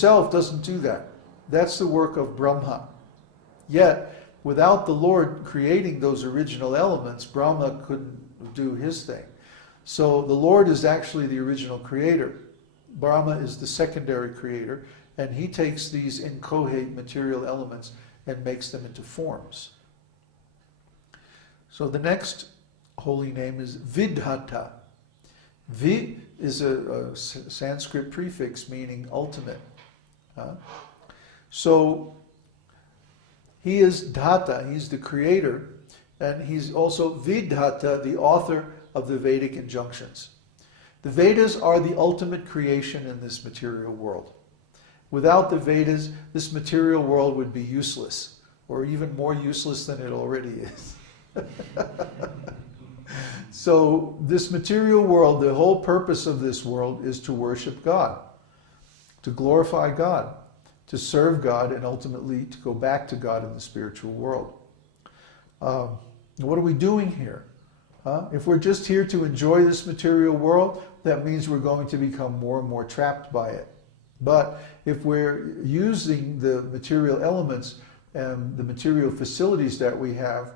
himself doesn't do that. That's the work of Brahma. Yet, without the Lord creating those original elements, Brahma couldn't do his thing. So the Lord is actually the original creator. Brahma is the secondary creator, and he takes these inchoate material elements and makes them into forms. So the next holy name is Vidhata. Vi is a Sanskrit prefix meaning ultimate. So he is Dhata, he's the creator, and he's also Vidhata, the author of the Vedic injunctions. The Vedas are the ultimate creation in this material world. Without the Vedas, this material world would be useless, or even more useless than it already is. So this material world, the whole purpose of this world is to worship God, to glorify God, to serve God, and ultimately to go back to God in the spiritual world. What are we doing here? If we're just here to enjoy this material world, that means we're going to become more and more trapped by it. But if we're using the material elements and the material facilities that we have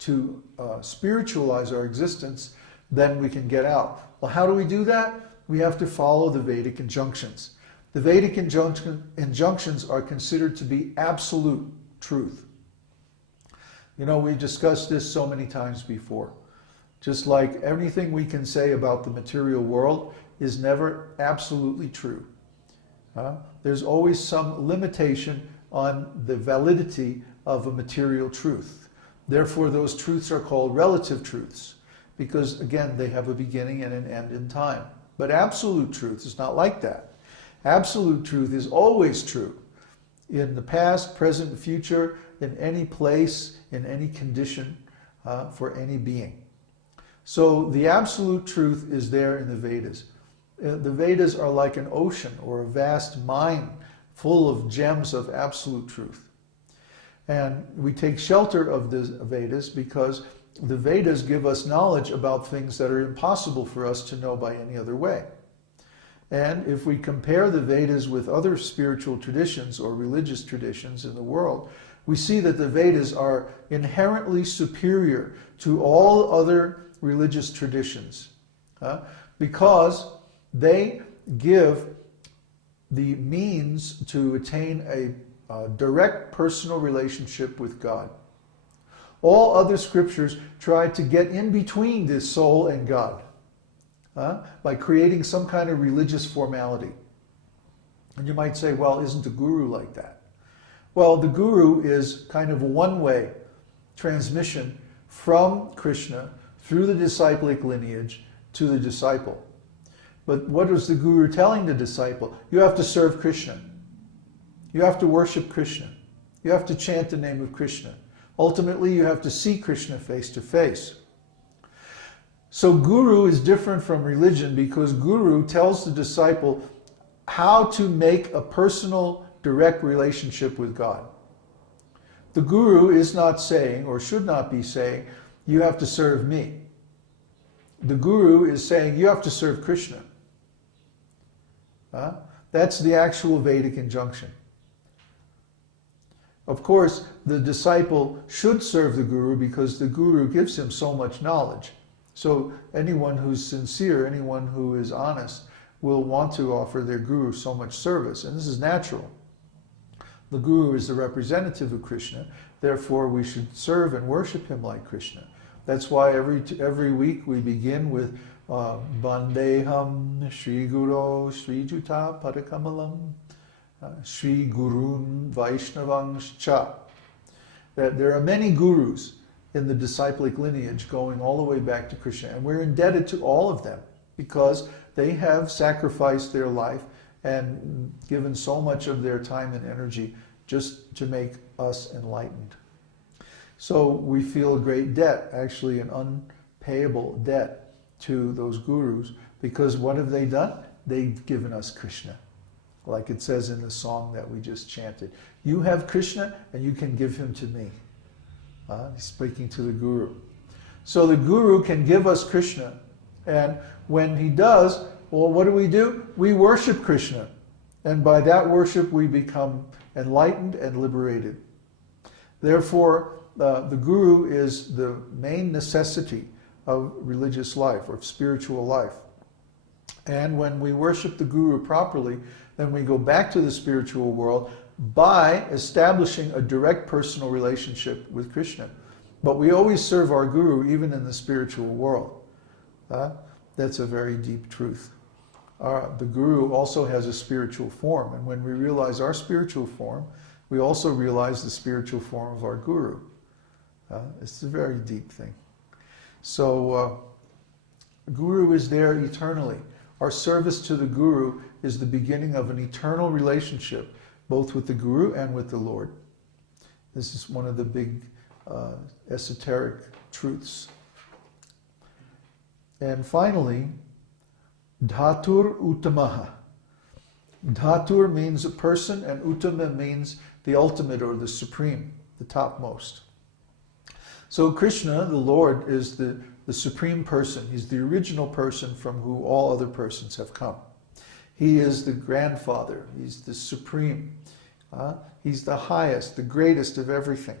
to spiritualize our existence, then we can get out. Well, how do we do that? We have to follow the Vedic injunctions. The Vedic injunctions are considered to be absolute truth. You know, we discussed this so many times before. Just like anything we can say about the material world is never absolutely true. There's always some limitation on the validity of a material truth. Therefore, those truths are called relative truths, because again, they have a beginning and an end in time. But absolute truth is not like that. Absolute truth is always true, in the past, present, future, in any place, in any condition, for any being. So the absolute truth is there in the Vedas. The Vedas are like an ocean or a vast mine full of gems of absolute truth. And we take shelter of the Vedas because the Vedas give us knowledge about things that are impossible for us to know by any other way. And if we compare the Vedas with other spiritual traditions or religious traditions in the world, we see that the Vedas are inherently superior to all other religious traditions because they give the means to attain a direct personal relationship with God. All other scriptures try to get in between the soul and God by creating some kind of religious formality. And you might say, well, isn't the guru like that? Well, the guru is kind of a one-way transmission from Krishna through the disciplic lineage to the disciple. But what is the guru telling the disciple? You have to serve Krishna. You have to worship Krishna. You have to chant the name of Krishna. Ultimately, you have to see Krishna face to face. So guru is different from religion because guru tells the disciple how to make a personal, direct relationship with God. The guru is not saying, or should not be saying, you have to serve me. The guru is saying, you have to serve Krishna. That's the actual Vedic injunction. Of course, the disciple should serve the guru because the guru gives him so much knowledge. So anyone who's sincere, anyone who is honest, will want to offer their guru so much service. And this is natural. The guru is the representative of Krishna. Therefore, we should serve and worship him like Krishna. That's why every week we begin with Vande, śrī-guroḥ, śrī-yuta-pada-kamalaṁ, śrī-gurun, vaiṣṇavāṁś. That there are many gurus in the disciplic lineage going all the way back to Krishna. And we're indebted to all of them because they have sacrificed their life and given so much of their time and energy just to make us enlightened. So we feel a great debt, actually an unpayable debt to those gurus, because what have they done? They've given us Krishna. Like it says in the song that we just chanted. You have Krishna and you can give him to me. He's speaking to the guru. So the guru can give us Krishna, and when he does, well, what do? We worship Krishna. And by that worship we become enlightened and liberated. Therefore, the guru is the main necessity of religious life or spiritual life. And when we worship the guru properly, then we go back to the spiritual world by establishing a direct personal relationship with Krishna. But we always serve our guru even in the spiritual world. That's a very deep truth. The guru also has a spiritual form, and when we realize our spiritual form, we also realize the spiritual form of our guru. It's a very deep thing. So, guru is there eternally. Our service to the guru is the beginning of an eternal relationship, both with the guru and with the Lord. This is one of the big esoteric truths. And finally, dhatur uttamaha. Dhatur means a person, and uttama means the ultimate or the supreme, the topmost. So Krishna, the Lord, is the supreme person. He's the original person from who all other persons have come. He is the grandfather. He's the supreme. He's the highest, the greatest of everything.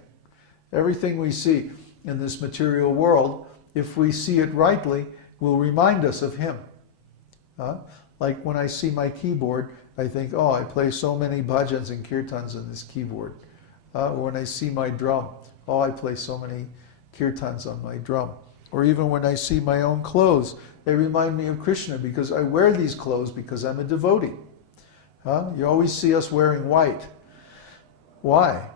Everything we see in this material world, if we see it rightly, will remind us of Him. Like when I see my keyboard, I think, oh, I play so many bhajans and kirtans on this keyboard. Or when I see my drum, oh, I play so many kirtans on my drum. Or even when I see my own clothes, they remind me of Krishna because I wear these clothes because I'm a devotee. You always see us wearing white. Why?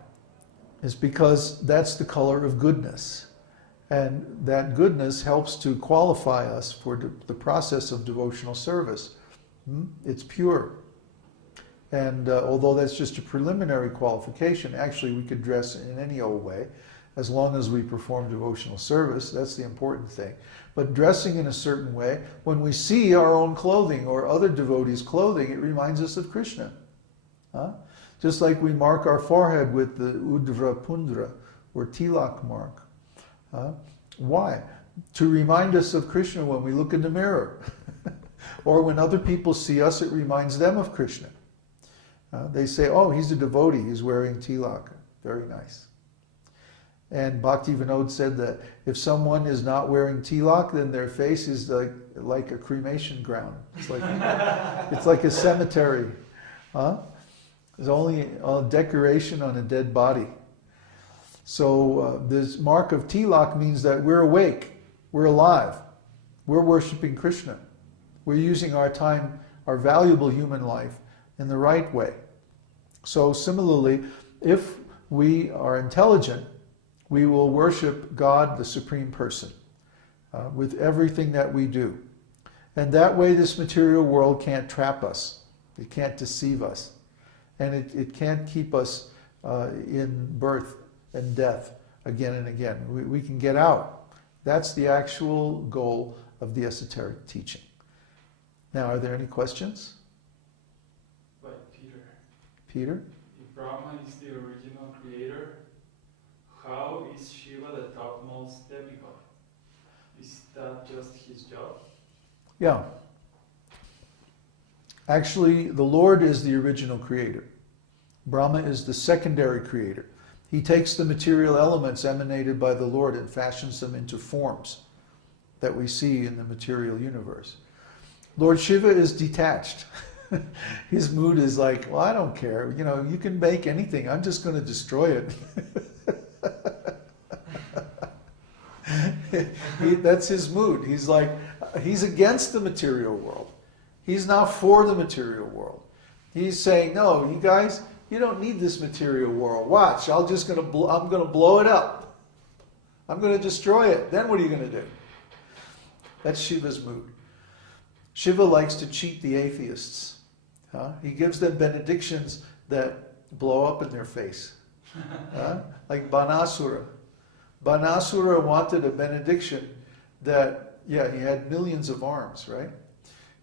It's because that's the color of goodness. And that goodness helps to qualify us for the process of devotional service. It's pure. And although that's just a preliminary qualification, actually we could dress in any old way, as long as we perform devotional service. That's the important thing. But dressing in a certain way, when we see our own clothing or other devotees' clothing, it reminds us of Krishna. Just like we mark our forehead with the udra pundra, or tilak mark. Why? To remind us of Krishna when we look in the mirror. Or when other people see us, it reminds them of Krishna. They say, oh, he's a devotee, he's wearing tilak. Very nice. And Bhakti Vinod said that if someone is not wearing tilak, then their face is like a cremation ground. It's like a cemetery. There's only a decoration on a dead body. So this mark of tilak means that we're awake, we're alive, we're worshiping Krishna. We're using our time, our valuable human life, in the right way. So similarly, if we are intelligent, we will worship God, the Supreme Person, with everything that we do. And that way this material world can't trap us. It can't deceive us. And it can't keep us in birth and death again and again. We can get out. That's the actual goal of the esoteric teaching. Now, are there any questions? But Peter. Peter? If Brahma is the original creator, how is Shiva the topmost demigod? Is that just his job? Yeah. Actually, the Lord is the original creator. Brahma is the secondary creator. He takes the material elements emanated by the Lord and fashions them into forms that we see in the material universe. Lord Shiva is detached. His mood is like, well, I don't care. You can make anything. I'm just going to destroy it. That's his mood. He's against the material world. He's not for the material world. He's saying, no, you guys, you don't need this material world. Watch, I'm going to blow it up. I'm going to destroy it. Then what are you going to do? That's Shiva's mood. Shiva likes to cheat the atheists. He gives them benedictions that blow up in their face. Like Banasura. Banasura wanted a benediction that, he had millions of arms, right?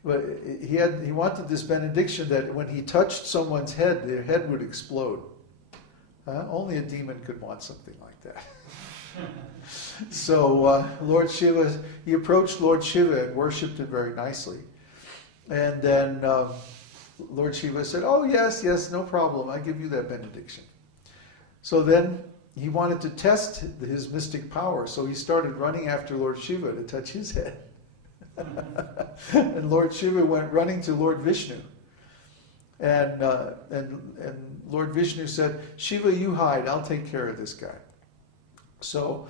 But he wanted this benediction that when he touched someone's head, their head would explode. Only a demon could want something like that. So Lord Shiva, he approached Lord Shiva and worshipped him very nicely. And then Lord Shiva said, oh yes, yes, no problem, I give you that benediction. So then he wanted to test his mystic power, so he started running after Lord Shiva to touch his head. And Lord Shiva went running to Lord Vishnu. And Lord Vishnu said, Shiva, you hide, I'll take care of this guy. So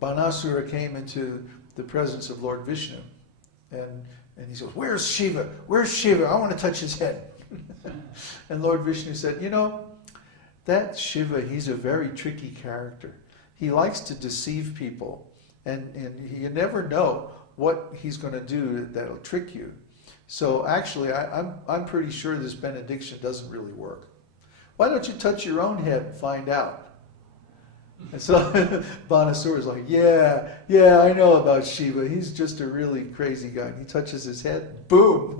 Banasura came into the presence of Lord Vishnu, and he says, where's Shiva? Where's Shiva? I want to touch his head. And Lord Vishnu said, you know, that Shiva, he's a very tricky character. He likes to deceive people, and you never know what he's going to do that'll trick you. So actually, I'm pretty sure this benediction doesn't really work. Why don't you touch your own head and find out? And so Banasura is like, yeah, I know about Shiva. He's just a really crazy guy. And he touches his head, boom.